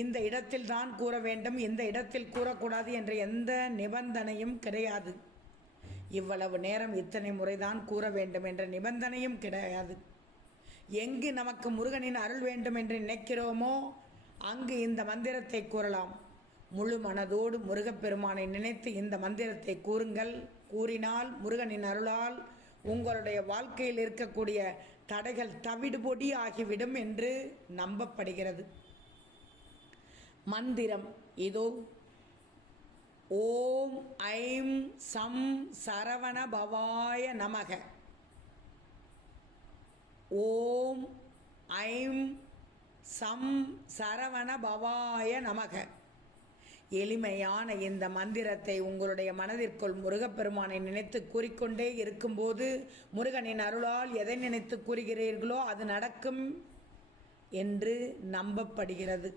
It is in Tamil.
இந்த இடத்தில் தான் கூற வேண்டும், இந்த இடத்தில் கூறக்கூடாது என்ற எந்த நிபந்தனையும் கிடையாது. இவ்வளவு நேரம் இத்தனை முறைதான் கூற வேண்டும் என்ற நிபந்தனையும் கிடையாது. எங்கு நமக்கு முருகனின் அருள் வேண்டும் என்று நினைக்கிறோமோ அங்கு இந்த மந்திரத்தை கூறலாம். முழு மனதோடு முருகப்பெருமானை நினைத்து இந்த மந்திரத்தை கூறுங்கள். கூறினால் முருகனின் அருளால் உங்களுடைய வாழ்க்கையில் இருக்கக்கூடிய தடைகள் தவிடுபொடி ஆகிவிடும் என்று நம்பப்படுகிறது. மந்திரம் இதோ. ஓம் ஐம் சம் சரவண பவாய நமக. ஓம் ஐம் சம் சரவண பவாய நமக. எளிமையான இந்த மந்திரத்தை உங்களுடைய மனதிற்குள் முருகப்பெருமானை நினைத்து கூறிக்கொண்டே இருக்கும்போது முருகனின் அருளால் எதை நினைத்து கூறுகிறீர்களோ அது நடக்கும் என்று நம்பப்படுகிறது.